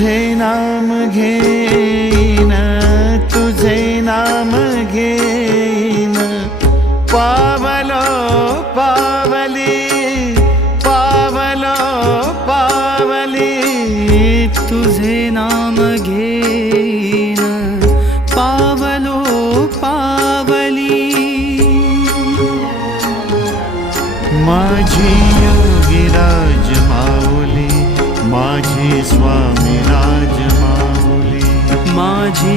तुझे नाम घेईन, तुझे नाम घेईन, पावलो पावली, पावलो पावली, तुझे नाम घेईन, पावलो पावली. माझी योगीराज माऊली, माझी स्वामी राज माऊली, माझी